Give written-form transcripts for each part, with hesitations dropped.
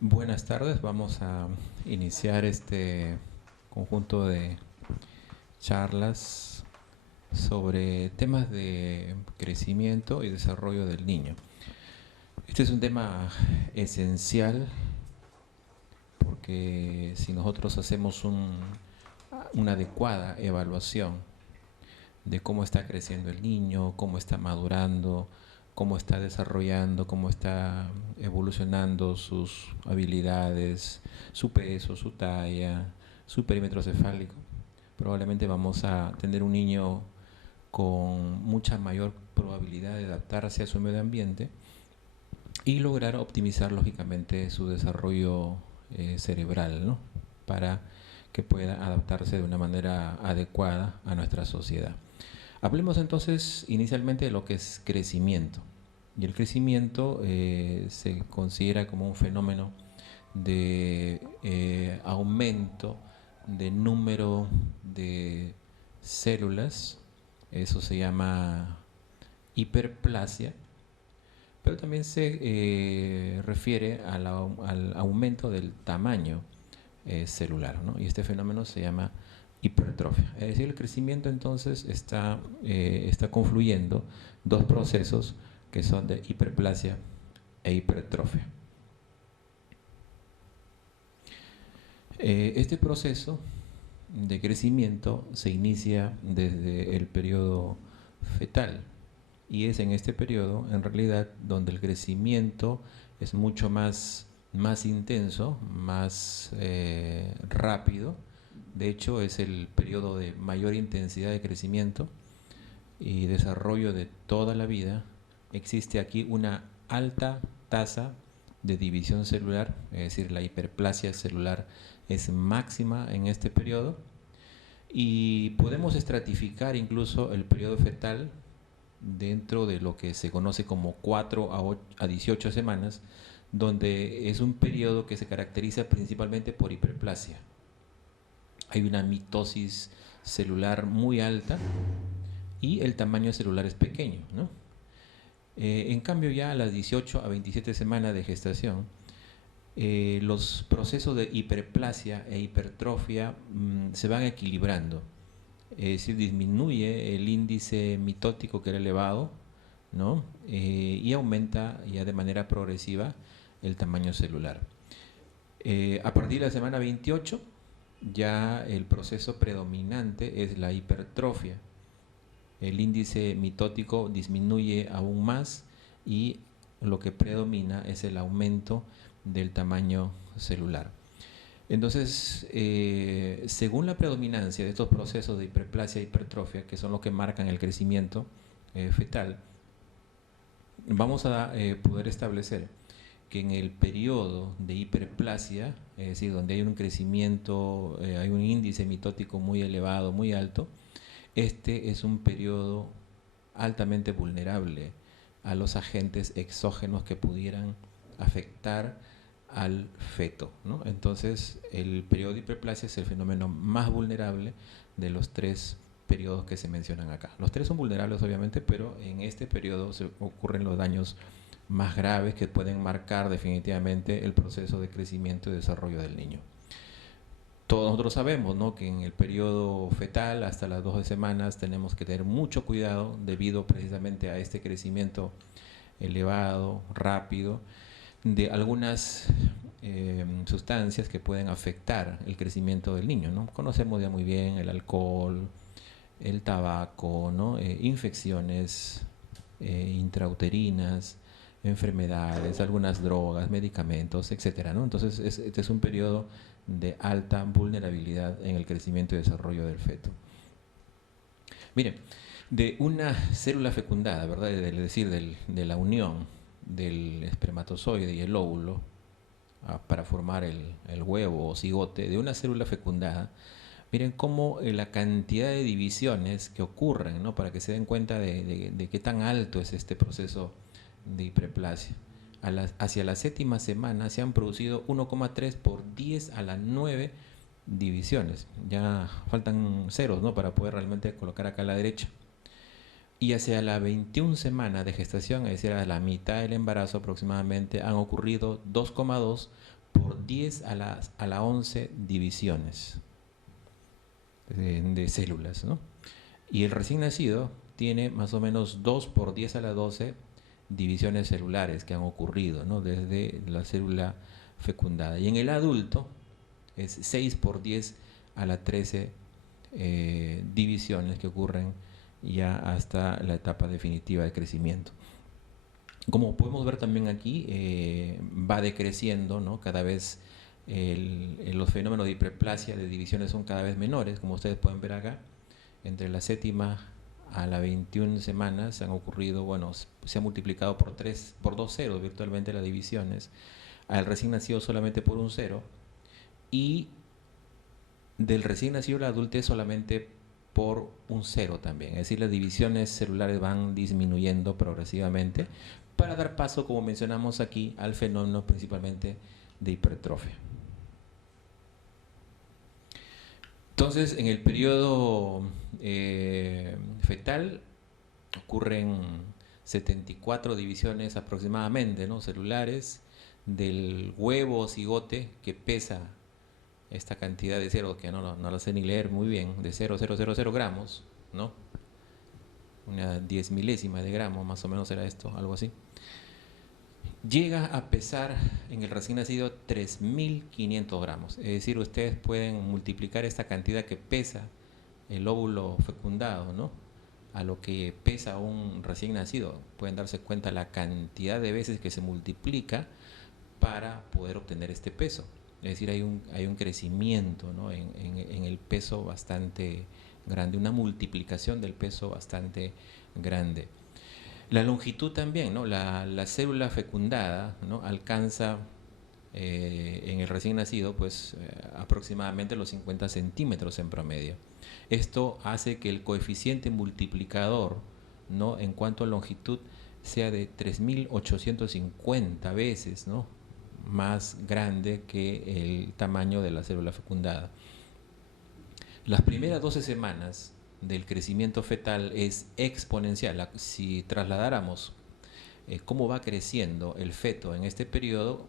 Buenas tardes, vamos a iniciar este conjunto de charlas sobre temas de crecimiento y desarrollo del niño. Este es un tema esencial porque si nosotros hacemos una adecuada evaluación de cómo está creciendo el niño, cómo está madurando, cómo está desarrollando, cómo está evolucionando sus habilidades, su peso, su talla, su perímetro cefálico, probablemente vamos a tener un niño con mucha mayor probabilidad de adaptarse a su medio ambiente y lograr optimizar lógicamente su desarrollo cerebral, ¿no? Para que pueda adaptarse de una manera adecuada a nuestra sociedad. Hablemos entonces inicialmente de lo que es crecimiento. Y el crecimiento se considera como un fenómeno de aumento de número de células, eso se llama hiperplasia, pero también se refiere al aumento del tamaño celular, ¿no? Y este fenómeno se llama hipertrofia. Es decir, el crecimiento entonces está confluyendo dos procesos que son de hiperplasia e hipertrofia. Este proceso de crecimiento se inicia desde el periodo fetal y es en este periodo en realidad donde el crecimiento es mucho más intenso, más rápido. De hecho, es el periodo de mayor intensidad de crecimiento y desarrollo de toda la vida. Existe aquí una alta tasa de división celular, es decir, la hiperplasia celular es máxima en este periodo y podemos estratificar incluso el periodo fetal dentro de lo que se conoce como 4 a 18 semanas, donde es un periodo que se caracteriza principalmente por hiperplasia. Hay una mitosis celular muy alta y el tamaño celular es pequeño, ¿no? En cambio, ya a las 18 a 27 semanas de gestación, los procesos de hiperplasia e hipertrofia se van equilibrando. Es decir, disminuye el índice mitótico que era elevado, ¿no? Y aumenta ya de manera progresiva el tamaño celular. A partir de la semana 28, ya el proceso predominante es la hipertrofia. El índice mitótico disminuye aún más y lo que predomina es el aumento del tamaño celular. Entonces, según la predominancia de estos procesos de hiperplasia e hipertrofia, que son los que marcan el crecimiento fetal, vamos a poder establecer que en el periodo de hiperplasia, es decir, donde hay un crecimiento, hay un índice mitótico muy elevado, muy alto, este es un periodo altamente vulnerable a los agentes exógenos que pudieran afectar al feto, ¿no? Entonces, el periodo de hiperplasia es el fenómeno más vulnerable de los tres periodos que se mencionan acá. Los tres son vulnerables, obviamente, pero en este periodo se ocurren los daños más graves que pueden marcar definitivamente el proceso de crecimiento y desarrollo del niño. Todos nosotros sabemos, ¿no?, que en el periodo fetal hasta las 12 semanas tenemos que tener mucho cuidado debido precisamente a este crecimiento elevado, rápido, de algunas sustancias que pueden afectar el crecimiento del niño, ¿no? Conocemos ya muy bien el alcohol, el tabaco, ¿no? Infecciones intrauterinas, enfermedades, algunas drogas, medicamentos, etcétera, ¿no? Entonces, este es un periodo de alta vulnerabilidad en el crecimiento y desarrollo del feto. Miren, de una célula fecundada, ¿verdad? Es decir, de la unión del espermatozoide y el óvulo para formar el huevo o cigote, de una célula fecundada, miren cómo la cantidad de divisiones que ocurren, ¿no?, para que se den cuenta de qué tan alto es este proceso de hiperplasia. Hacia la séptima semana se han producido 1,3 por 10 a la 9 divisiones. Ya faltan ceros, ¿no?, para poder realmente colocar acá a la derecha. Y hacia la 21 semana de gestación, es decir, a la mitad del embarazo aproximadamente, han ocurrido 2,2 10 a la 11 divisiones de células, ¿no? Y el recién nacido tiene más o menos 2 por 10 a la 12 divisiones celulares que han ocurrido, ¿no? Desde la célula fecundada. Y en el adulto es 6 por 10 a la 13 divisiones que ocurren ya hasta la etapa definitiva de crecimiento. Como podemos ver también aquí, va decreciendo, ¿no? Cada vez los fenómenos de hiperplasia de divisiones son cada vez menores, como ustedes pueden ver acá. Entre la séptima a la 21 semanas han ocurrido, bueno, se ha multiplicado por 2 ceros virtualmente las divisiones. Al recién nacido solamente por un cero. Y del recién nacido a la adultez solamente por un cero también. Es decir, las divisiones celulares van disminuyendo progresivamente para dar paso, como mencionamos aquí, al fenómeno principalmente de hipertrofia. Entonces, en el periodo fetal ocurren 74 divisiones aproximadamente, ¿no? Celulares del huevo o cigote que pesa esta cantidad de cero, que no lo sé ni leer muy bien, de 0,000 gramos, ¿no? Una 10 milésima de gramo, más o menos era esto, algo así. Llega a pesar en el recién nacido 3.500 gramos. Es decir, ustedes pueden multiplicar esta cantidad que pesa el óvulo fecundado, ¿no? A lo que pesa un recién nacido. Pueden darse cuenta la cantidad de veces que se multiplica para poder obtener este peso. Es decir, hay un crecimiento, ¿no? en el peso bastante grande, una multiplicación del peso bastante grande. La longitud también, ¿no? La célula fecundada, ¿no? Alcanza en el recién nacido pues aproximadamente los 50 centímetros en promedio. Esto hace que el coeficiente multiplicador, ¿no? En cuanto a longitud sea de 3.850 veces, ¿no? Más grande que el tamaño de la célula fecundada. Las primeras 12 semanas del crecimiento fetal es exponencial. Si trasladáramos cómo va creciendo el feto en este periodo,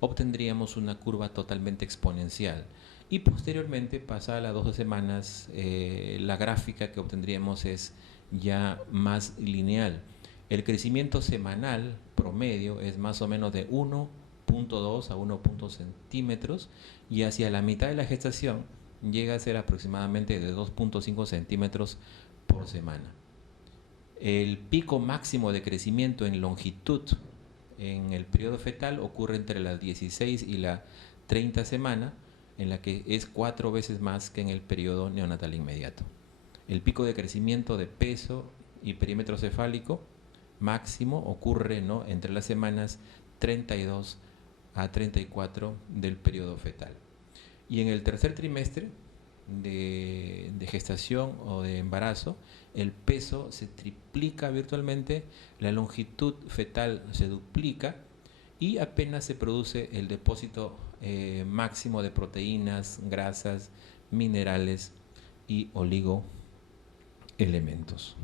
obtendríamos una curva totalmente exponencial. Y posteriormente, pasadas las 12 semanas, la gráfica que obtendríamos es ya más lineal. El crecimiento semanal promedio es más o menos de 1.2 a 1.0 centímetros y hacia la mitad de la gestación llega a ser aproximadamente de 2.5 centímetros por semana. El pico máximo de crecimiento en longitud en el periodo fetal ocurre entre las 16 y la 30 semana, en la que es 4 veces más que en el periodo neonatal inmediato. El pico de crecimiento de peso y perímetro cefálico máximo ocurre, ¿no? entre las semanas 32 a 34 del periodo fetal. Y en el tercer trimestre de gestación o de embarazo, el peso se triplica virtualmente, la longitud fetal se duplica y apenas se produce el depósito máximo de proteínas, grasas, minerales y oligoelementos.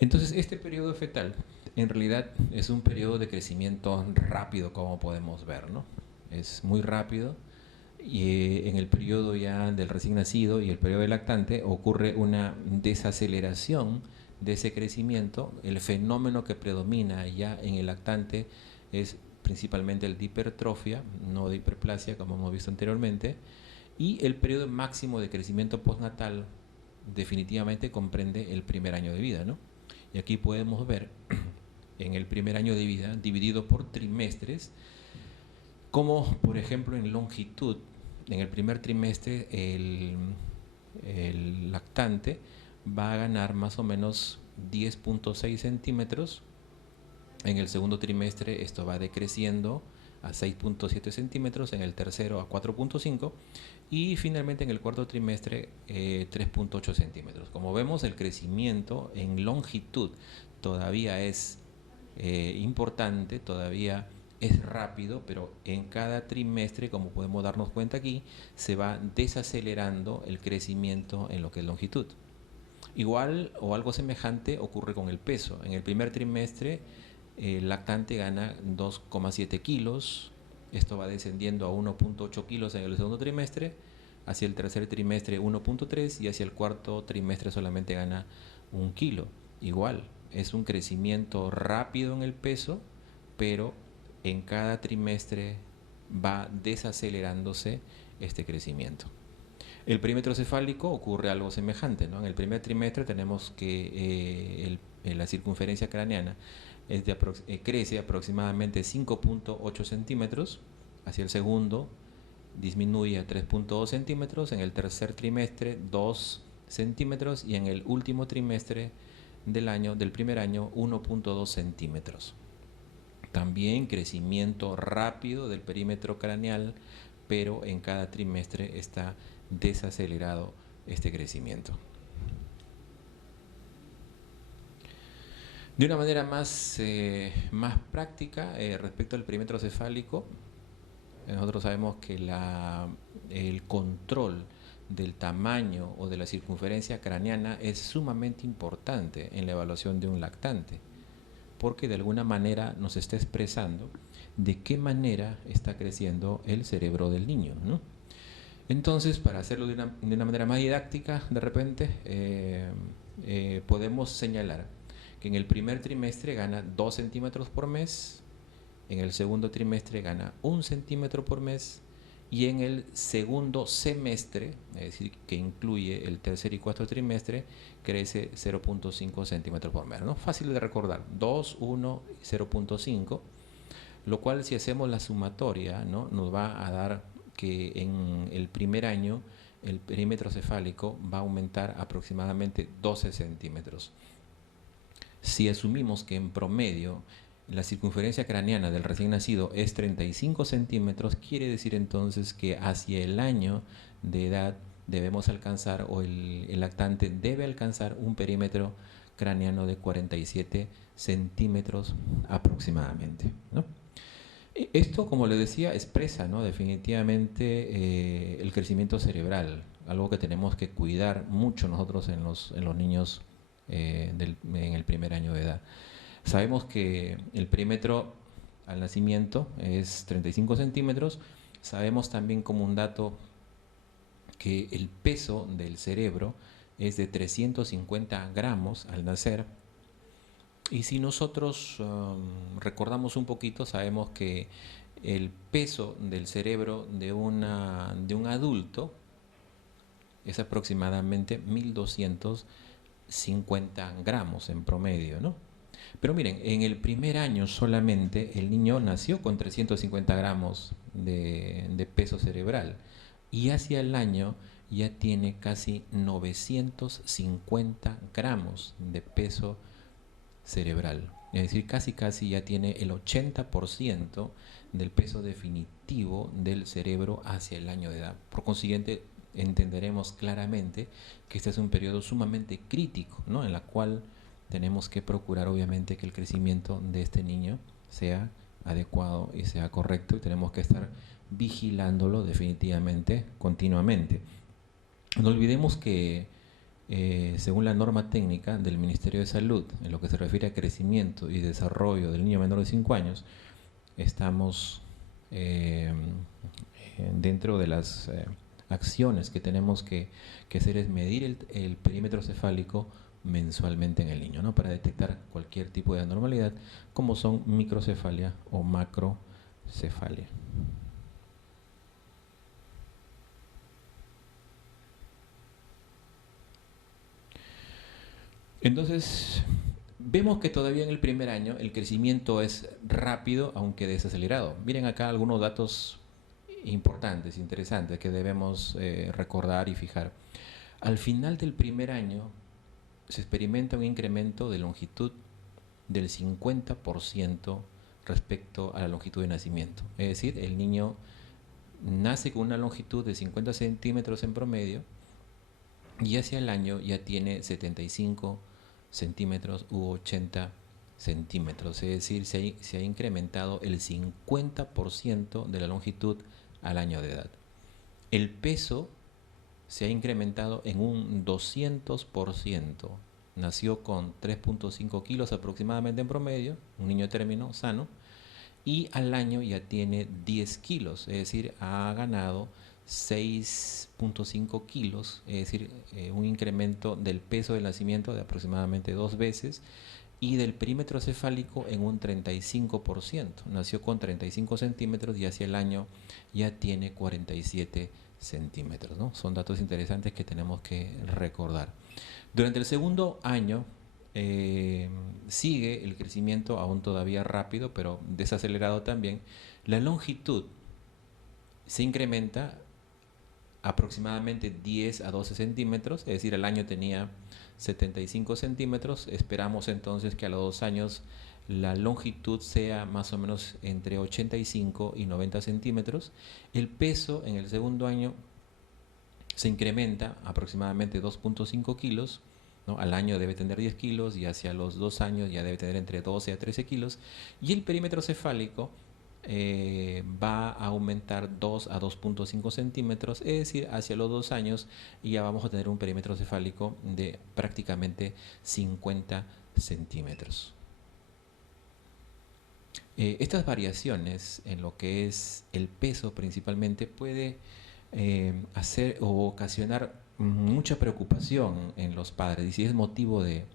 Entonces, este periodo fetal en realidad es un periodo de crecimiento rápido, como podemos ver, ¿no? Es muy rápido. Y en el periodo ya del recién nacido y el periodo del lactante ocurre una desaceleración de ese crecimiento. El fenómeno que predomina ya en el lactante es principalmente el de hipertrofia, no de hiperplasia como hemos visto anteriormente, y el periodo máximo de crecimiento postnatal definitivamente comprende el primer año de vida, ¿no? Y aquí podemos ver en el primer año de vida dividido por trimestres, como por ejemplo en longitud, en el primer trimestre el lactante va a ganar más o menos 10.6 centímetros. En el segundo trimestre esto va decreciendo a 6.7 centímetros, en el tercero a 4.5 y finalmente en el cuarto trimestre 3.8 centímetros. Como vemos, el crecimiento en longitud todavía es importante, todavía es rápido, pero en cada trimestre, como podemos darnos cuenta aquí, se va desacelerando el crecimiento en lo que es longitud. Igual o algo semejante ocurre con el peso. En el primer trimestre el lactante gana 2,7 kilos, Esto va descendiendo a 1.8 kilos en el segundo trimestre, hacia el tercer trimestre 1.3 y hacia el cuarto trimestre solamente gana 1 kilo. Igual, es un crecimiento rápido en el peso, pero en cada trimestre va desacelerándose este crecimiento. El perímetro cefálico ocurre algo semejante, ¿no? En el primer trimestre tenemos que la circunferencia craneana crece aproximadamente 5.8 centímetros, hacia el segundo disminuye a 3.2 centímetros, en el tercer trimestre 2 centímetros y en el último trimestre del primer año 1.2 centímetros. También crecimiento rápido del perímetro craneal, pero en cada trimestre está desacelerado este crecimiento. De una manera más práctica, respecto al perímetro cefálico, nosotros sabemos que el control del tamaño o de la circunferencia craneana es sumamente importante en la evaluación de un lactante, porque de alguna manera nos está expresando de qué manera está creciendo el cerebro del niño, ¿no? Entonces, para hacerlo de una manera más didáctica, de repente, podemos señalar que en el primer trimestre gana 2 centímetros por mes, en el segundo trimestre gana 1 centímetro por mes y en el segundo semestre, es decir, que incluye el tercer y cuarto trimestre, crece 0.5 centímetros por mes, ¿no? Fácil de recordar, 2, 1, 0.5, lo cual si hacemos la sumatoria, ¿no?, nos va a dar que en el primer año el perímetro cefálico va a aumentar aproximadamente 12 centímetros. Si asumimos que en promedio la circunferencia craneana del recién nacido es 35 centímetros, quiere decir entonces que hacia el año de edad debemos alcanzar, o el lactante debe alcanzar, un perímetro craneano de 47 centímetros aproximadamente, ¿no? Esto, como les decía, expresa, ¿no?, definitivamente el crecimiento cerebral, algo que tenemos que cuidar mucho nosotros en los niños en el primer año de edad. Sabemos que el perímetro al nacimiento es 35 centímetros. Sabemos también, como un dato, que el peso del cerebro es de 350 gramos al nacer. Y si nosotros recordamos un poquito, sabemos que el peso del cerebro de un adulto es aproximadamente 1250 gramos en promedio, ¿no? Pero miren, en el primer año solamente el niño nació con 350 gramos de peso cerebral y hacia el año ya tiene casi 950 gramos de peso cerebral. Es decir, casi ya tiene el 80% del peso definitivo del cerebro hacia el año de edad. Por consiguiente, entenderemos claramente que este es un periodo sumamente crítico, ¿no?, en la cual tenemos que procurar, obviamente, que el crecimiento de este niño sea adecuado y sea correcto, y tenemos que estar vigilándolo definitivamente, continuamente. No olvidemos que según la norma técnica del Ministerio de Salud, en lo que se refiere a crecimiento y desarrollo del niño menor de 5 años, estamos dentro de las acciones que tenemos que hacer es medir el perímetro cefálico mensualmente en el niño, ¿no?, para detectar cualquier tipo de anormalidad, como son microcefalia o macrocefalia. Entonces, vemos que todavía en el primer año el crecimiento es rápido, aunque desacelerado. Miren acá algunos datos importantes, interesantes, que debemos recordar y fijar. Al final del primer año se experimenta un incremento de longitud del 50% respecto a la longitud de nacimiento. Es decir, el niño nace con una longitud de 50 centímetros en promedio y hacia el año ya tiene 75 centímetros u 80 centímetros. Es decir, se ha incrementado el 50% de la longitud al año de edad. El peso se ha incrementado en un 200%. Nació con 3.5 kilos aproximadamente en promedio, un niño término sano, y al año ya tiene 10 kilos, es decir, ha ganado 6,5 kilos, es decir, un incremento del peso del nacimiento de aproximadamente 2 veces y del perímetro cefálico en un 35%. Nació con 35 centímetros y hacia el año ya tiene 47 centímetros, ¿no? Son datos interesantes que tenemos que recordar. Durante el segundo año sigue el crecimiento aún todavía rápido, pero desacelerado también. La longitud se incrementa aproximadamente 10 a 12 centímetros, es decir, el año tenía 75 centímetros, esperamos entonces que a los 2 años la longitud sea más o menos entre 85 y 90 centímetros. El peso en el segundo año se incrementa aproximadamente 2,5 kilos, ¿no? Al año debe tener 10 kilos y hacia los 2 años ya debe tener entre 12 a 13 kilos. Y el perímetro cefálico va a aumentar 2 a 2,5 centímetros, es decir, hacia los 2 años ya vamos a tener un perímetro cefálico de prácticamente 50 centímetros. Estas variaciones en lo que es el peso principalmente puede hacer o ocasionar mucha preocupación en los padres y si es motivo de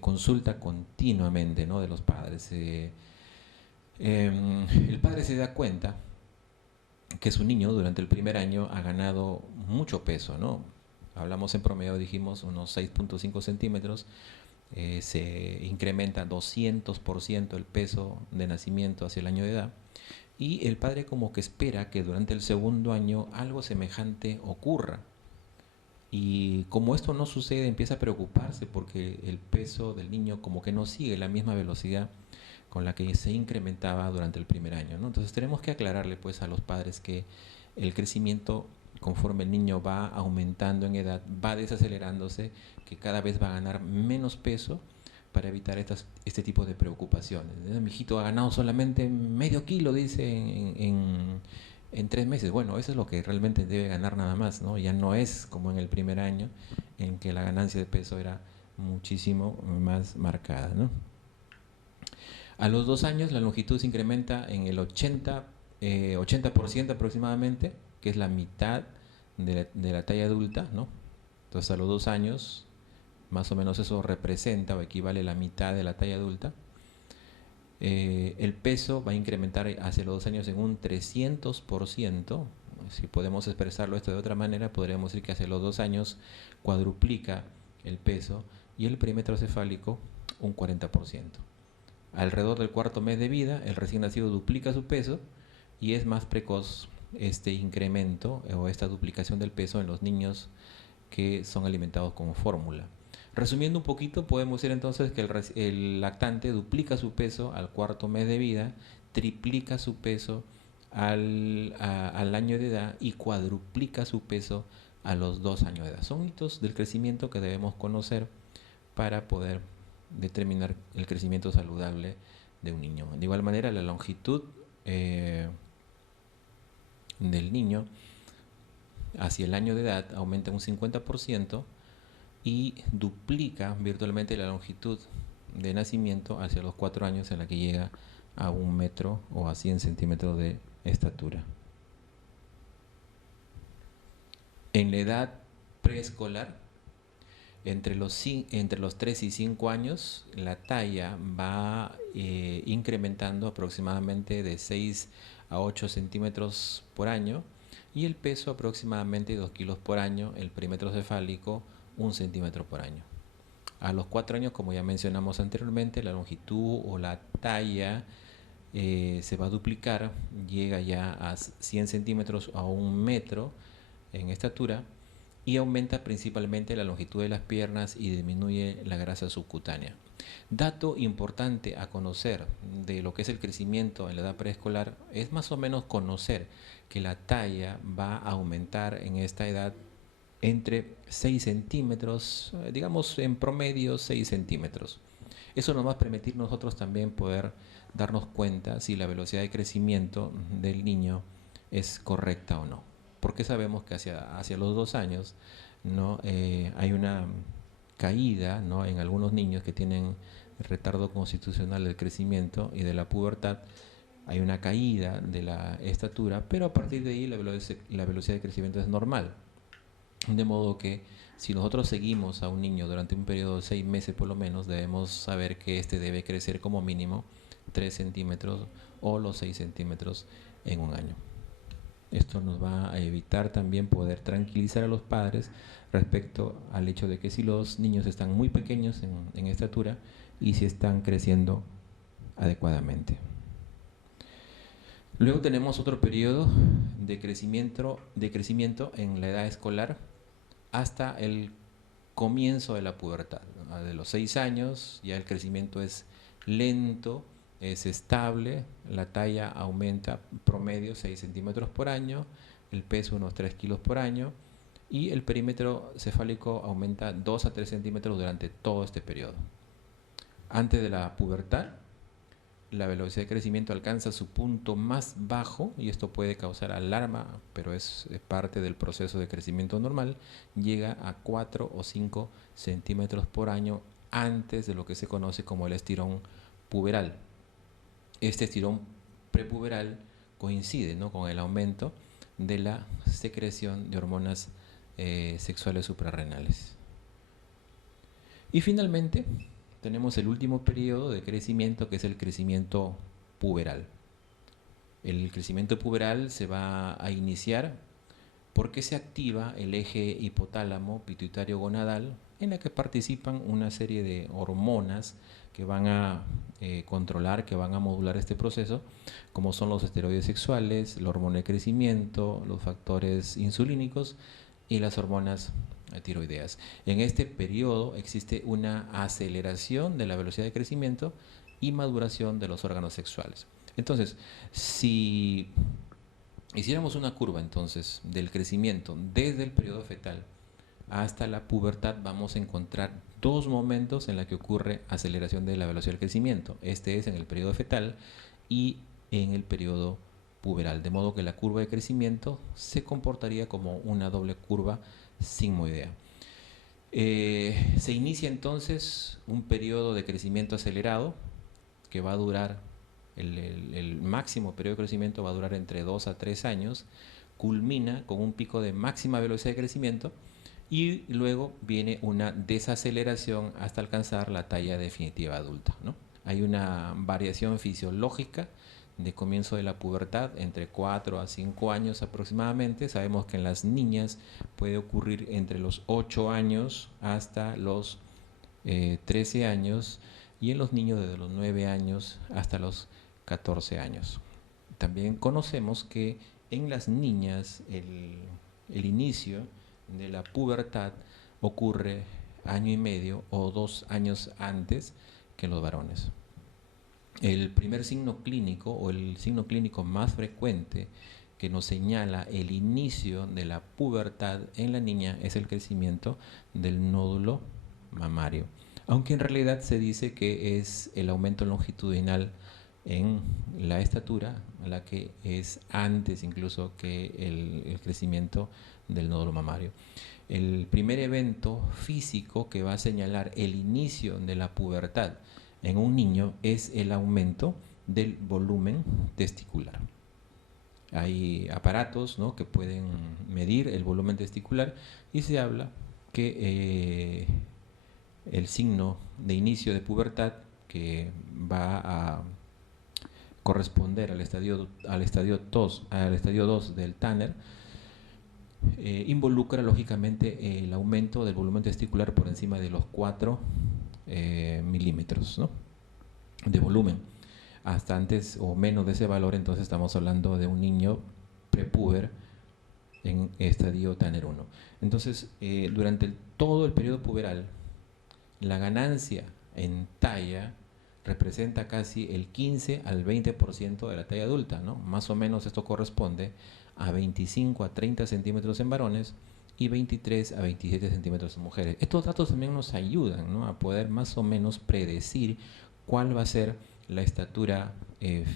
consulta continuamente, ¿no?, de los padres. El padre se da cuenta que su niño durante el primer año ha ganado mucho peso, ¿no? Hablamos en promedio, dijimos, unos 6,5 centímetros. Se incrementa 200% el peso de nacimiento hacia el año de edad. Y el padre como que espera que durante el segundo año algo semejante ocurra. Y como esto no sucede, empieza a preocuparse porque el peso del niño como que no sigue la misma velocidad con la que se incrementaba durante el primer año, ¿no? Entonces tenemos que aclararle pues a los padres que el crecimiento conforme el niño va aumentando en edad, va desacelerándose, que cada vez va a ganar menos peso para evitar este tipo de preocupaciones. Mi hijito ha ganado solamente medio kilo, dice, en 3 meses. Bueno, eso es lo que realmente debe ganar nada más, ¿no? Ya no es como en el primer año, en que la ganancia de peso era muchísimo más marcada, ¿no? A los 2 años la longitud se incrementa en el 80% aproximadamente, que es la mitad de la talla adulta, ¿no? Entonces a los 2 años, más o menos eso representa o equivale a la mitad de la talla adulta. El peso va a incrementar hacia los 2 años en un 300%. Si podemos expresarlo esto de otra manera, podríamos decir que hacia los 2 años cuadruplica el peso y el perímetro cefálico un 40%. Alrededor del cuarto mes de vida, el recién nacido duplica su peso y es más precoz este incremento o esta duplicación del peso en los niños que son alimentados con fórmula. Resumiendo un poquito, podemos decir entonces que el lactante duplica su peso al cuarto mes de vida, triplica su peso al año de edad y cuadruplica su peso a los 2 años de edad. Son hitos del crecimiento que debemos conocer para poder determinar el crecimiento saludable de un niño. De igual manera, la longitud del niño hacia el año de edad aumenta un 50% y duplica virtualmente la longitud de nacimiento hacia los 4 años, en la que llega a 1 metro o a 100 centímetros de estatura. En la edad preescolar, entre los 3 y 5 años, la talla va incrementando aproximadamente de 6 a 8 centímetros por año y el peso aproximadamente 2 kilos por año, el perímetro cefálico 1 centímetro por año. A los 4 años, como ya mencionamos anteriormente, la longitud o la talla se va a duplicar, llega ya a 100 centímetros a 1 metro en estatura y aumenta principalmente la longitud de las piernas y disminuye la grasa subcutánea. Dato importante a conocer de lo que es el crecimiento en la edad preescolar es más o menos conocer que la talla va a aumentar en esta edad entre 6 centímetros, digamos en promedio 6 centímetros. Eso nos va a permitir nosotros también poder darnos cuenta si la velocidad de crecimiento del niño es correcta o no. Porque sabemos que hacia los 2 años, ¿no? Hay una caída, ¿no?, en algunos niños que tienen retardo constitucional del crecimiento y de la pubertad, hay una caída de la estatura, pero a partir de ahí la velocidad de crecimiento es normal. De modo que si nosotros seguimos a un niño durante un periodo de 6 meses por lo menos, debemos saber que este debe crecer como mínimo 3 centímetros o los 6 centímetros en un año. Esto nos va a evitar también poder tranquilizar a los padres respecto al hecho de que si los niños están muy pequeños en estatura y si están creciendo adecuadamente. Luego tenemos otro periodo de crecimiento en la edad escolar hasta el comienzo de la pubertad. De los 6 años ya el crecimiento es lento, es estable, la talla aumenta promedio 6 centímetros por año, el peso unos 3 kilos por año y el perímetro cefálico aumenta 2 a 3 centímetros durante todo este periodo. Antes de la pubertad, la velocidad de crecimiento alcanza su punto más bajo y esto puede causar alarma, pero es parte del proceso de crecimiento normal. Llega a 4 o 5 centímetros por año antes de lo que se conoce como el estirón puberal. Este estirón prepuberal coincide, ¿no?, con el aumento de la secreción de hormonas sexuales suprarrenales. Y finalmente tenemos el último periodo de crecimiento, que es el crecimiento puberal. El crecimiento puberal se va a iniciar porque se activa el eje hipotálamo pituitario gonadal, en la que participan una serie de hormonas que van a controlar, que van a modular este proceso, como son los esteroides sexuales, la hormona de crecimiento, los factores insulínicos y las hormonas tiroideas. En este periodo existe una aceleración de la velocidad de crecimiento y maduración de los órganos sexuales. Entonces, si hiciéramos una curva entonces del crecimiento desde el periodo fetal hasta la pubertad, vamos a encontrar dos momentos en los que ocurre aceleración de la velocidad del crecimiento. Este es en el periodo fetal y en el periodo puberal, de modo que la curva de crecimiento se comportaría como una doble curva sigmoidea. Se inicia entonces un periodo de crecimiento acelerado que va a durar, el máximo periodo de crecimiento va a durar entre 2 a 3 años, culmina con un pico de máxima velocidad de crecimiento y luego viene una desaceleración hasta alcanzar la talla definitiva adulta, ¿no? Hay una variación fisiológica de comienzo de la pubertad entre 4 a 5 años aproximadamente. Sabemos que en las niñas puede ocurrir entre los 8 años hasta los 13 años y en los niños desde los 9 años hasta los 14 años. También conocemos que en las niñas el inicio de la pubertad ocurre año y medio o 2 años antes que en los varones. El primer signo clínico o el signo clínico más frecuente que nos señala el inicio de la pubertad en la niña es el crecimiento del nódulo mamario, aunque en realidad se dice que es el aumento longitudinal en la estatura, la que es antes incluso que el crecimiento del nódulo mamario. El primer evento físico que va a señalar el inicio de la pubertad en un niño es el aumento del volumen testicular. Hay aparatos, ¿no?, que pueden medir el volumen testicular y se habla que el signo de inicio de pubertad, que va a corresponder al estadio 2 del Tanner, involucra lógicamente el aumento del volumen testicular por encima de los 4 milímetros, ¿no?, de volumen. Hasta antes o menos de ese valor, entonces estamos hablando de un niño prepuber en estadio Tanner 1. Entonces, durante todo el periodo puberal, la ganancia en talla representa casi el 15 al 20% de la talla adulta, ¿no? Más o menos esto corresponde a 25 a 30 centímetros en varones y 23 a 27 centímetros en mujeres. Estos datos también nos ayudan, ¿no?, a poder más o menos predecir cuál va a ser la estatura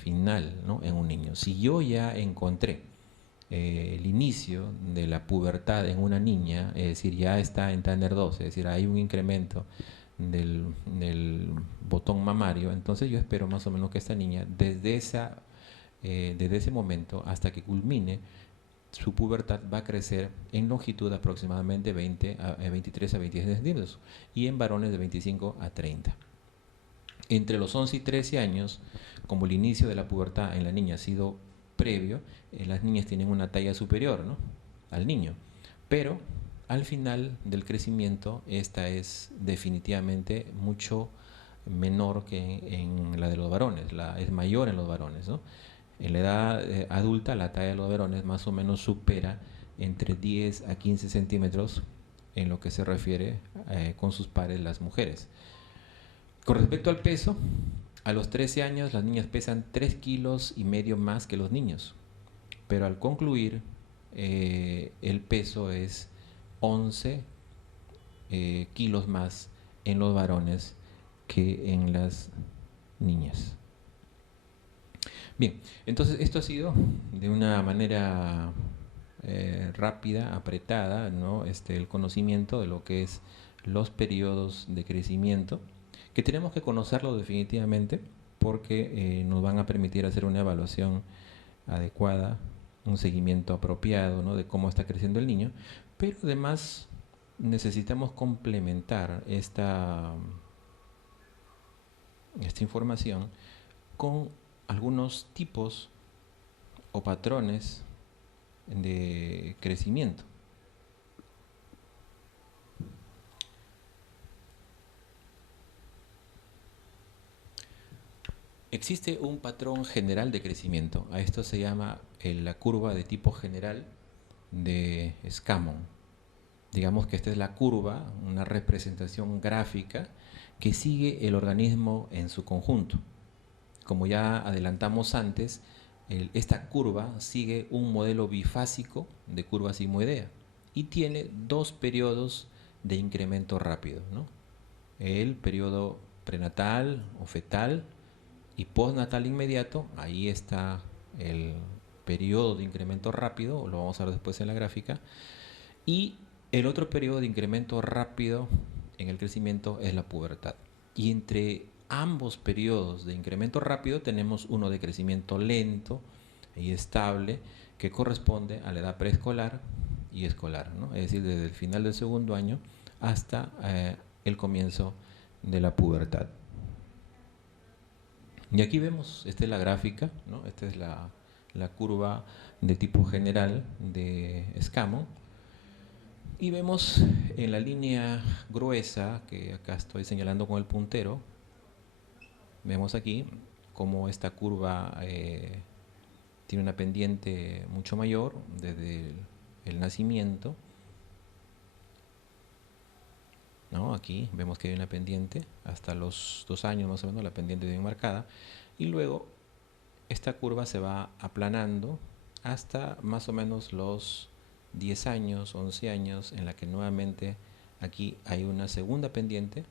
final, ¿no?, en un niño. Si yo ya encontré el inicio de la pubertad en una niña, es decir, ya está en Tanner 2, es decir, hay un incremento del botón mamario, entonces yo espero más o menos que esta niña desde esa desde ese momento hasta que culmine su pubertad, va a crecer en longitud aproximadamente 23 a 26 centímetros y en varones de 25 a 30. Entre los 11 y 13 años, como el inicio de la pubertad en la niña ha sido previo, las niñas tienen una talla superior, ¿no?, al niño, pero al final del crecimiento esta es definitivamente mucho menor que en la de los varones, es mayor en los varones, ¿no? En la edad adulta la talla de los varones más o menos supera entre 10 a 15 centímetros en lo que se refiere con sus pares las mujeres. Con respecto al peso, a los 13 años las niñas pesan 3,5 kilos más que los niños, pero al concluir el peso es 11 kilos más en los varones que en las niñas. Bien, entonces esto ha sido de una manera rápida, apretada, ¿no?, el conocimiento de lo que es los periodos de crecimiento, que tenemos que conocerlo definitivamente porque nos van a permitir hacer una evaluación adecuada, un seguimiento apropiado, ¿no?, de cómo está creciendo el niño, pero además necesitamos complementar esta información con algunos tipos o patrones de crecimiento. Existe un patrón general de crecimiento. A esto se llama la curva de tipo general de Scammon. Digamos que esta es la curva, una representación gráfica que sigue el organismo en su conjunto. Como ya adelantamos antes, esta curva sigue un modelo bifásico de curva sigmoidea y tiene dos periodos de incremento rápido, ¿no? El periodo prenatal o fetal y postnatal inmediato. Ahí está el periodo de incremento rápido, lo vamos a ver después en la gráfica, y el otro periodo de incremento rápido en el crecimiento es la pubertad. Y entre ambos periodos de incremento rápido tenemos uno de crecimiento lento y estable que corresponde a la edad preescolar y escolar, ¿no? Es decir, desde el final del segundo año hasta el comienzo de la pubertad. Y aquí vemos, esta es la gráfica, ¿no? Esta es la curva de tipo general de Scammon. Y vemos en la línea gruesa, que acá estoy señalando con el puntero, vemos aquí cómo esta curva tiene una pendiente mucho mayor desde el nacimiento, ¿no? Aquí vemos que hay una pendiente hasta los 2 años más o menos, la pendiente bien marcada, y luego esta curva se va aplanando hasta más o menos los 10 años, 11 años, en la que nuevamente aquí hay una segunda pendiente,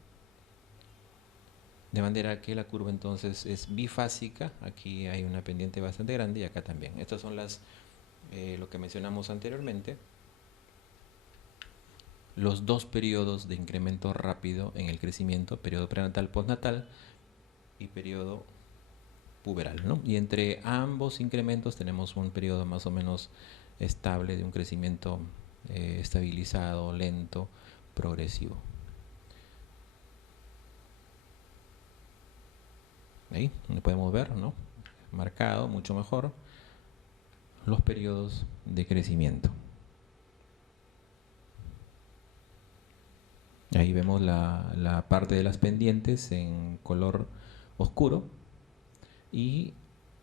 de manera que la curva entonces es bifásica. Aquí hay una pendiente bastante grande y acá también. Estas son lo que mencionamos anteriormente, los dos periodos de incremento rápido en el crecimiento, periodo prenatal, postnatal y periodo puberal, ¿no? Y entre ambos incrementos tenemos un periodo más o menos estable de un crecimiento estabilizado, lento, progresivo. Ahí lo podemos ver, ¿no?, marcado mucho mejor los periodos de crecimiento. Ahí vemos la parte de las pendientes en color oscuro y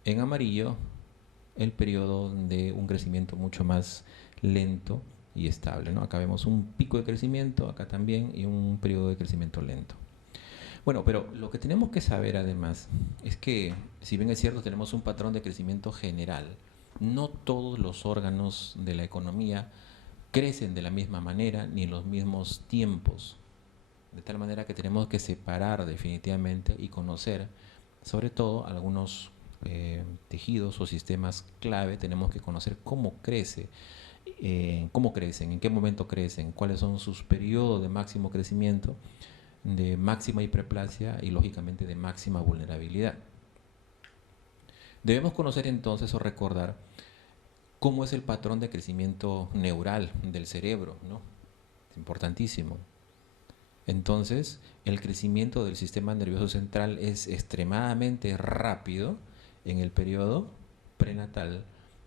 en amarillo el periodo de un crecimiento mucho más lento y estable, ¿no? Acá vemos un pico de crecimiento, acá también, y un periodo de crecimiento lento. Bueno, pero lo que tenemos que saber además es que, si bien es cierto, tenemos un patrón de crecimiento general, no todos los órganos de la economía crecen de la misma manera ni en los mismos tiempos. De tal manera que tenemos que separar definitivamente y conocer, sobre todo, algunos tejidos o sistemas clave. Tenemos que conocer cómo crecen, en qué momento crecen, cuáles son sus periodos de máximo crecimiento, de máxima hiperplasia y lógicamente de máxima vulnerabilidad. Debemos conocer entonces o recordar cómo es el patrón de crecimiento neural del cerebro, ¿no? Es importantísimo. Entonces, el crecimiento del sistema nervioso central es extremadamente rápido en el periodo prenatal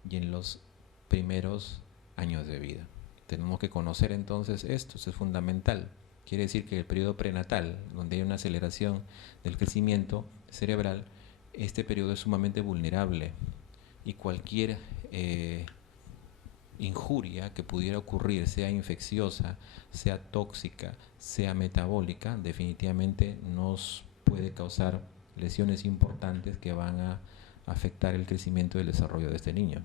y en los primeros años de vida. Tenemos que conocer entonces esto, eso es fundamental. Quiere decir que el periodo prenatal, donde hay una aceleración del crecimiento cerebral, este periodo es sumamente vulnerable y cualquier injuria que pudiera ocurrir, sea infecciosa, sea tóxica, sea metabólica, definitivamente nos puede causar lesiones importantes que van a afectar el crecimiento y el desarrollo de este niño.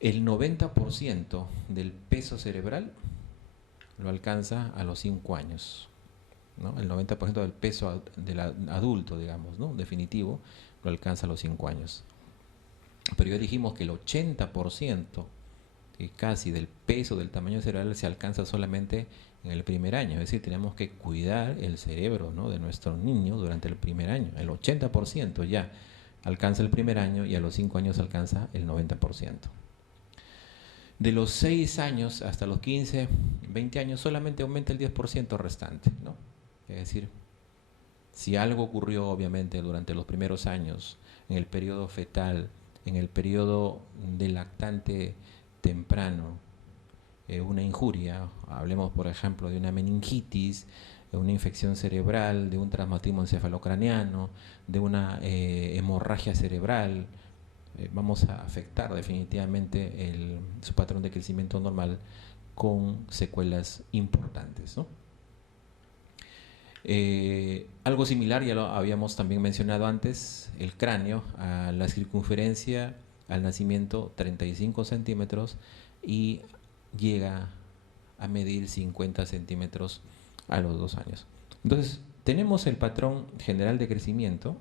El 90% del peso cerebral lo alcanza a los 5 años, ¿no? El 90% del peso del adulto, digamos, ¿no? Definitivo, lo alcanza a los 5 años. Pero ya dijimos que el 80% casi del peso del tamaño cerebral se alcanza solamente en el primer año. Es decir, tenemos que cuidar el cerebro, ¿no?, de nuestro niño durante el primer año. El 80% ya alcanza el primer año y a los 5 años alcanza el 90%. De los 6 años hasta los 15, 20 años solamente aumenta el 10% restante, ¿no? Es decir, si algo ocurrió obviamente durante los primeros años, en el periodo fetal, en el periodo del lactante temprano, una injuria, hablemos por ejemplo de una meningitis, de una infección cerebral, de un traumatismo encefalocraneano, de una hemorragia cerebral, vamos a afectar definitivamente su patrón de crecimiento normal con secuelas importantes, ¿no? Algo similar ya lo habíamos también mencionado antes, el cráneo, a la circunferencia al nacimiento 35 centímetros y llega a medir 50 centímetros a los 2 años. Entonces, tenemos el patrón general de crecimiento.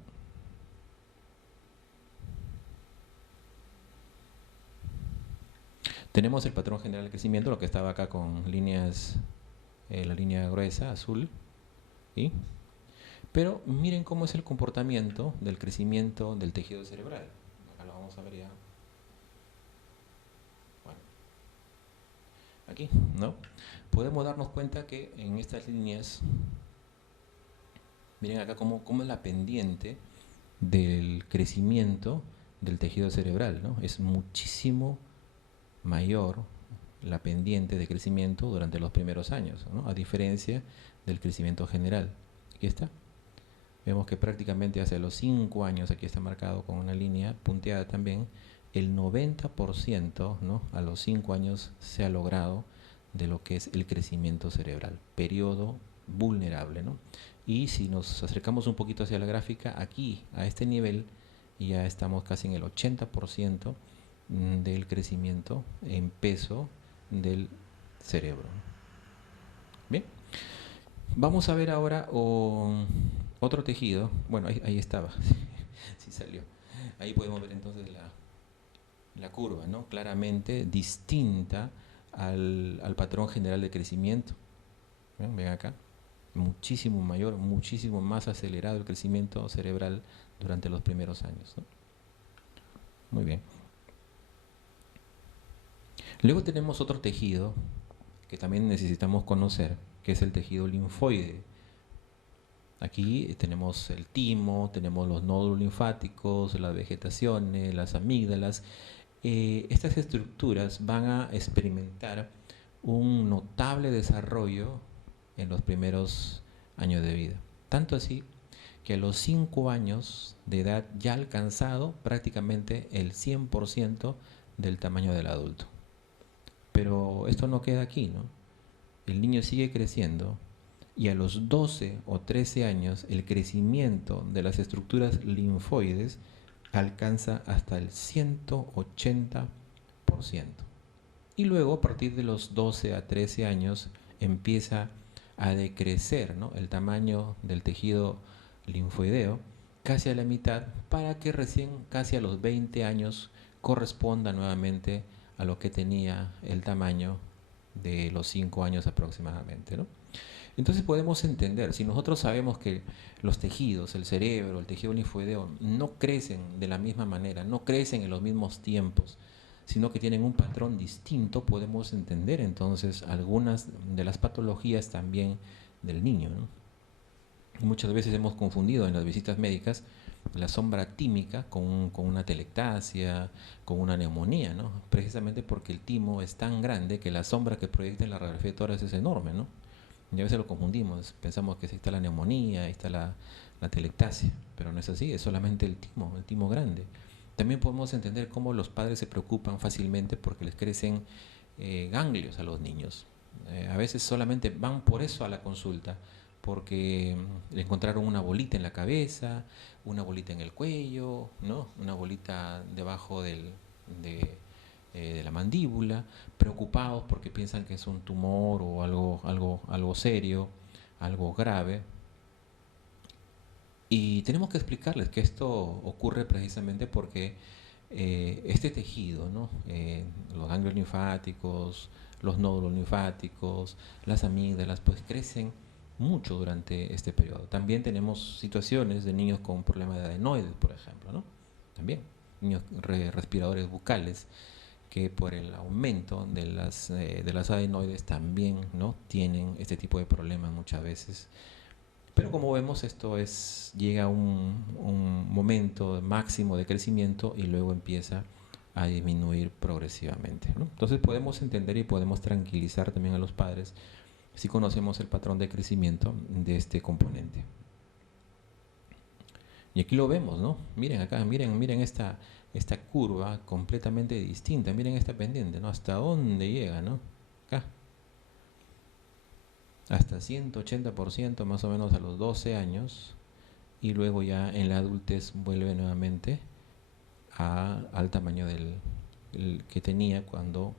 Tenemos el patrón general de crecimiento, lo que estaba acá con líneas, la línea gruesa, azul. ¿Sí? Pero miren cómo es el comportamiento del crecimiento del tejido cerebral. Acá lo vamos a ver ya. Bueno, aquí, ¿no? Podemos darnos cuenta que en estas líneas, miren acá cómo es la pendiente del crecimiento del tejido cerebral, ¿no? Es muchísimo mayor la pendiente de crecimiento durante los primeros años, ¿no?, a diferencia del crecimiento general. Aquí está. Vemos que prácticamente hacia los 5 años, aquí está marcado con una línea punteada también, el 90%, ¿no?, a los 5 años se ha logrado de lo que es el crecimiento cerebral, periodo vulnerable, ¿no? Y si nos acercamos un poquito hacia la gráfica, aquí, a este nivel, ya estamos casi en el 80% del crecimiento en peso del cerebro. Bien, vamos a ver ahora otro tejido. Bueno, ahí estaba, sí salió. Ahí podemos ver entonces la curva, ¿no?, claramente distinta al patrón general de crecimiento. Ven acá, muchísimo mayor, muchísimo más acelerado el crecimiento cerebral durante los primeros años, ¿no? Muy bien. Luego tenemos otro tejido que también necesitamos conocer, que es el tejido linfoide. Aquí tenemos el timo, tenemos los nódulos linfáticos, las vegetaciones, las amígdalas. Estas estructuras van a experimentar un notable desarrollo en los primeros años de vida. Tanto así que a los 5 años de edad ya ha alcanzado prácticamente el 100% del tamaño del adulto. Pero esto no queda aquí, ¿no? El niño sigue creciendo y a los 12 o 13 años el crecimiento de las estructuras linfoides alcanza hasta el 180%. Y luego, a partir de los 12 a 13 años, empieza a decrecer, ¿no?, el tamaño del tejido linfoideo casi a la mitad, para que recién casi a los 20 años corresponda nuevamente a lo que tenía el tamaño de los 5 años aproximadamente, ¿no? Entonces podemos entender, si nosotros sabemos que los tejidos, el cerebro, el tejido linfoideo, no crecen de la misma manera, no crecen en los mismos tiempos, sino que tienen un patrón distinto, podemos entender entonces algunas de las patologías también del niño, ¿no? Muchas veces hemos confundido en las visitas médicas la sombra tímica con una telectasia, con una neumonía, ¿no? Precisamente porque el timo es tan grande que la sombra que proyecta en la radiografía de tórax es enorme, ¿no? Y a veces lo confundimos, pensamos que ahí está la neumonía, ahí está la telectasia, pero no es así, es solamente el timo grande. También podemos entender cómo los padres se preocupan fácilmente porque les crecen ganglios a los niños. A veces solamente van por eso a la consulta, porque le encontraron una bolita en la cabeza, una bolita en el cuello, ¿no? Una bolita debajo de la mandíbula, preocupados porque piensan que es un tumor o algo serio, algo grave. Y tenemos que explicarles que esto ocurre precisamente porque este tejido, ¿no? Los ganglios linfáticos, los nódulos linfáticos, las amígdalas, pues crecen mucho durante este periodo. También tenemos situaciones de niños con problemas de adenoides, por ejemplo, ¿no? También niños respiradores bucales que por el aumento de las adenoides también, ¿no? Tienen este tipo de problemas muchas veces. Pero como vemos, esto llega a un momento máximo de crecimiento y luego empieza a disminuir progresivamente, ¿no? Entonces podemos entender y podemos tranquilizar también a los padres si conocemos el patrón de crecimiento de este componente. Y aquí lo vemos, ¿no? Miren acá, miren esta curva completamente distinta, miren esta pendiente, ¿no? Hasta dónde llega, ¿no? Acá. Hasta 180% más o menos a los 12 años y luego ya en la adultez vuelve nuevamente al tamaño que tenía cuando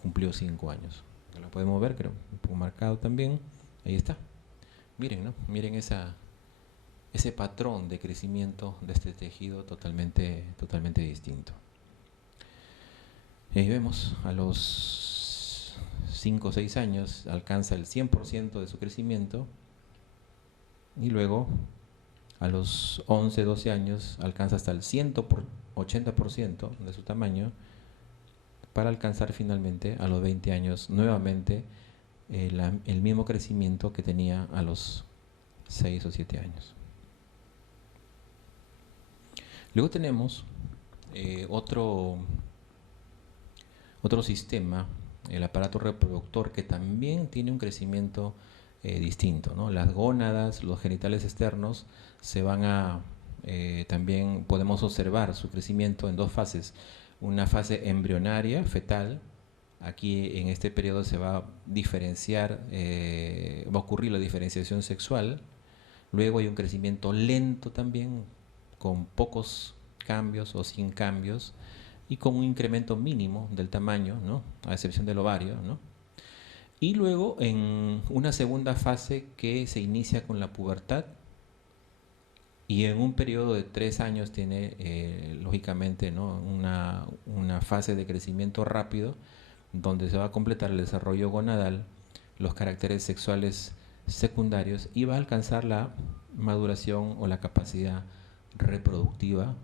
cumplió 5 años. Lo podemos ver, creo, un poco marcado también. Ahí está. Miren, ¿no? Miren ese patrón de crecimiento de este tejido totalmente distinto. Y ahí vemos, a los 5 o 6 años alcanza el 100% de su crecimiento y luego a los 11, 12 años alcanza hasta el 180% de su tamaño para alcanzar finalmente a los 20 años nuevamente el mismo crecimiento que tenía a los 6 o 7 años. Luego tenemos otro sistema, el aparato reproductor, que también tiene un crecimiento distinto, ¿no? Las gónadas, los genitales externos se van a también podemos observar su crecimiento en dos fases. Una fase embrionaria, fetal. Aquí en este periodo se va a diferenciar, va a ocurrir la diferenciación sexual. Luego hay un crecimiento lento también, con pocos cambios o sin cambios, y con un incremento mínimo del tamaño, ¿no? A excepción del ovario, ¿no? Y luego en una segunda fase que se inicia con la pubertad y en un periodo de 3 años tiene lógicamente, ¿no? una fase de crecimiento rápido donde se va a completar el desarrollo gonadal, los caracteres sexuales secundarios y va a alcanzar la maduración o la capacidad reproductiva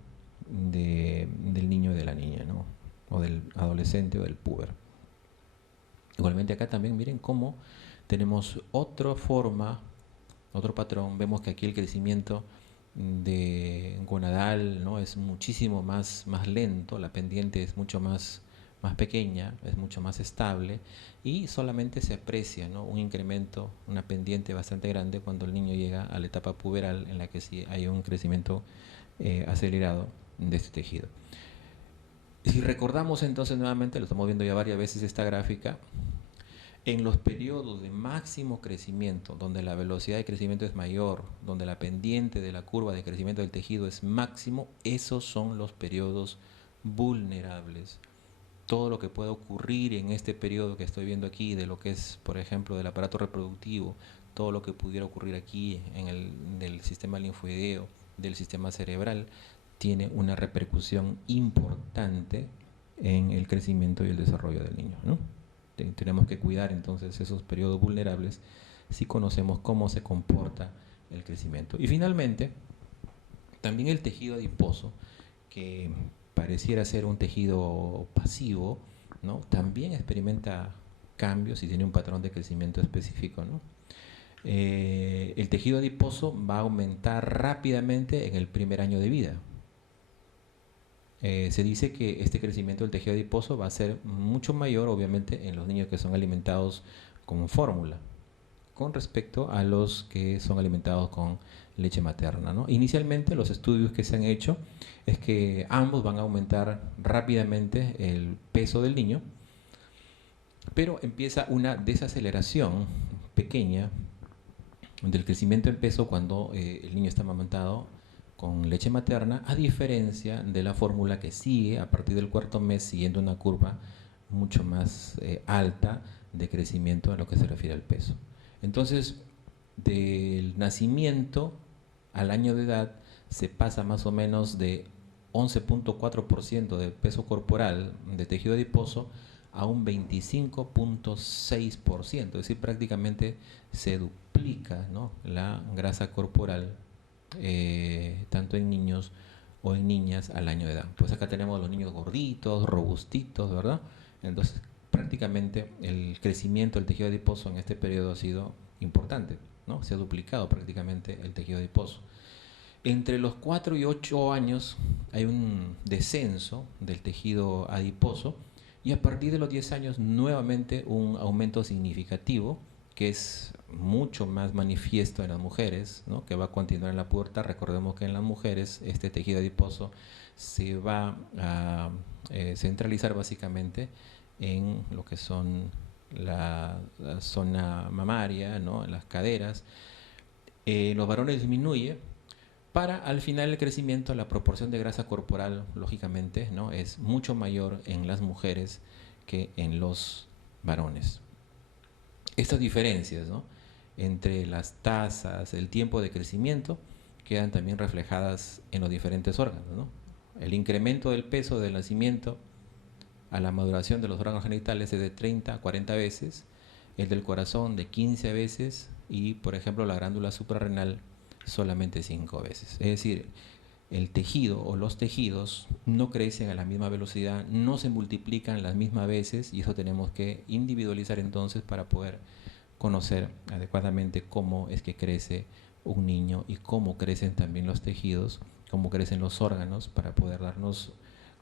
del niño o de la niña, ¿no? O del adolescente o del puber. Igualmente acá también miren cómo tenemos otra forma, otro patrón. Vemos que aquí el crecimiento de gonadal, ¿no? Es muchísimo más lento, la pendiente es mucho más pequeña, es mucho más estable y solamente se aprecia, ¿no? Un incremento, una pendiente bastante grande cuando el niño llega a la etapa puberal en la que sí hay un crecimiento acelerado de este tejido. Si recordamos entonces nuevamente, lo estamos viendo ya varias veces esta gráfica, en los periodos de máximo crecimiento, donde la velocidad de crecimiento es mayor, donde la pendiente de la curva de crecimiento del tejido es máximo, esos son los periodos vulnerables. Todo lo que pueda ocurrir en este periodo que estoy viendo aquí, de lo que es, por ejemplo, del aparato reproductivo, todo lo que pudiera ocurrir aquí del sistema linfoideo, del sistema cerebral, tiene una repercusión importante en el crecimiento y el desarrollo del niño, ¿no? Tenemos que cuidar entonces esos periodos vulnerables si conocemos cómo se comporta el crecimiento. Y finalmente, también el tejido adiposo, que pareciera ser un tejido pasivo, ¿no? También experimenta cambios y tiene un patrón de crecimiento específico, ¿no? El tejido adiposo va a aumentar rápidamente en el primer año de vida. Se dice que este crecimiento del tejido adiposo va a ser mucho mayor, obviamente, en los niños que son alimentados con fórmula, con respecto a los que son alimentados con leche materna, ¿no? Inicialmente los estudios que se han hecho es que ambos van a aumentar rápidamente el peso del niño, pero empieza una desaceleración pequeña del crecimiento en peso cuando el niño está amamantado con leche materna, a diferencia de la fórmula que sigue a partir del cuarto mes siguiendo una curva mucho más alta de crecimiento en lo que se refiere al peso. Entonces, del nacimiento al año de edad se pasa más o menos de 11.4% del peso corporal de tejido adiposo a un 25.6%, es decir, prácticamente se duplica, ¿no?, la grasa corporal, tanto en niños o en niñas al año de edad. Pues acá tenemos los niños gorditos, robustitos, ¿verdad? Entonces, prácticamente el crecimiento del tejido adiposo en este periodo ha sido importante, ¿no? Se ha duplicado prácticamente el tejido adiposo. Entre los 4 y 8 años hay un descenso del tejido adiposo y a partir de los 10 años nuevamente un aumento significativo que es mucho más manifiesto en las mujeres, ¿no?, que va a continuar en la pubertad. Recordemos que en las mujeres este tejido adiposo se va a centralizar básicamente en lo que son la zona mamaria, ¿no?, en las caderas. Los varones disminuye, para al final el crecimiento, la proporción de grasa corporal, lógicamente, ¿no?, es mucho mayor en las mujeres que en los varones. Estas diferencias, ¿no?, entre las tasas, el tiempo de crecimiento, quedan también reflejadas en los diferentes órganos, ¿no? El incremento del peso del nacimiento a la maduración de los órganos genitales es de 30 a 40 veces, el del corazón de 15 veces y, por ejemplo, la glándula suprarrenal solamente 5 veces. Es decir, el tejido o los tejidos no crecen a la misma velocidad, no se multiplican las mismas veces, y eso tenemos que individualizar entonces para poder conocer adecuadamente cómo es que crece un niño y cómo crecen también los tejidos, cómo crecen los órganos, para poder darnos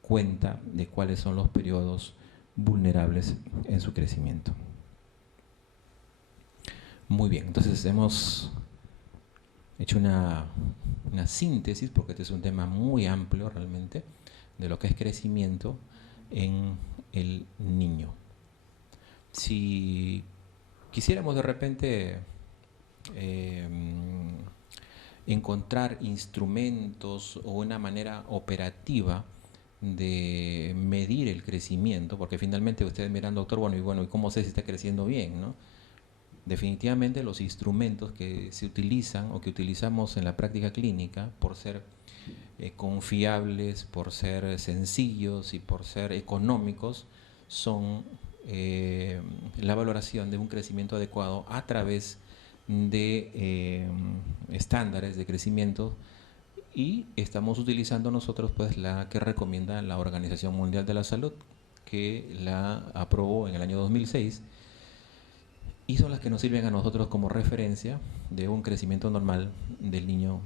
cuenta de cuáles son los periodos vulnerables en su crecimiento. Muy bien, entonces hemos hecho una síntesis, porque este es un tema muy amplio realmente, de lo que es crecimiento en el niño. Si quisiéramos de repente encontrar instrumentos o una manera operativa de medir el crecimiento, porque finalmente ustedes miran, doctor, ¿y cómo sé si está creciendo bien, ¿no? Definitivamente los instrumentos que se utilizan o que utilizamos en la práctica clínica, por ser confiables, por ser sencillos y por ser económicos, son la valoración de un crecimiento adecuado a través de estándares de crecimiento, y estamos utilizando nosotros pues la que recomienda la Organización Mundial de la Salud, que la aprobó en el año 2006, y son las que nos sirven a nosotros como referencia de un crecimiento normal del niño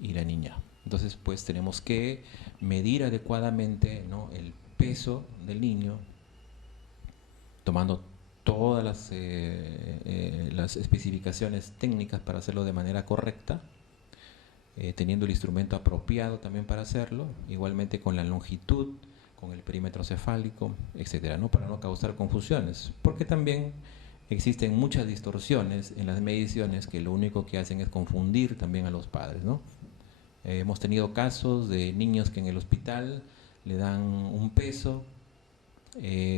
y la niña. Entonces pues tenemos que medir adecuadamente, ¿no?, el peso del niño, tomando todas las especificaciones técnicas para hacerlo de manera correcta, teniendo el instrumento apropiado también para hacerlo, igualmente con la longitud, con el perímetro cefálico, etcétera, ¿no?, para no causar confusiones, porque también existen muchas distorsiones en las mediciones que lo único que hacen es confundir también a los padres, ¿no? Hemos tenido casos de niños que en el hospital le dan un peso,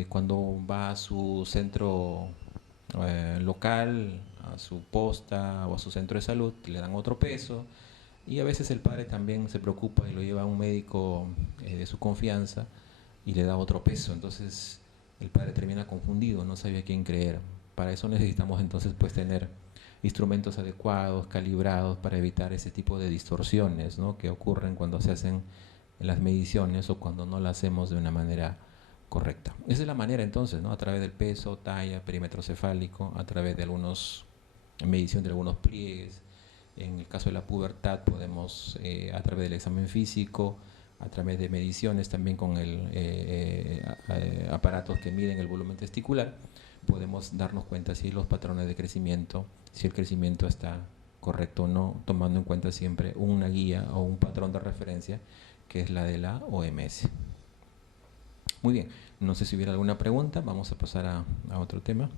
cuando va a su centro local, a su posta o a su centro de salud, le dan otro peso, y a veces el padre también se preocupa y lo lleva a un médico de su confianza y le da otro peso. Entonces el padre termina confundido, no sabe a quién creer. Para eso necesitamos entonces pues tener instrumentos adecuados, calibrados para evitar ese tipo de distorsiones, ¿no?, que ocurren cuando se hacen las mediciones o cuando no las hacemos de una manera correcta. Esa es la manera entonces, ¿no?, a través del peso, talla, perímetro cefálico, a través de medición de algunos pliegues. En el caso de la pubertad podemos, a través del examen físico, a través de mediciones también con aparatos que miden el volumen testicular, podemos darnos cuenta si los patrones de crecimiento, si el crecimiento está correcto o no, tomando en cuenta siempre una guía o un patrón de referencia que es la de la OMS. Muy bien, no sé si hubiera alguna pregunta, vamos a pasar a otro tema.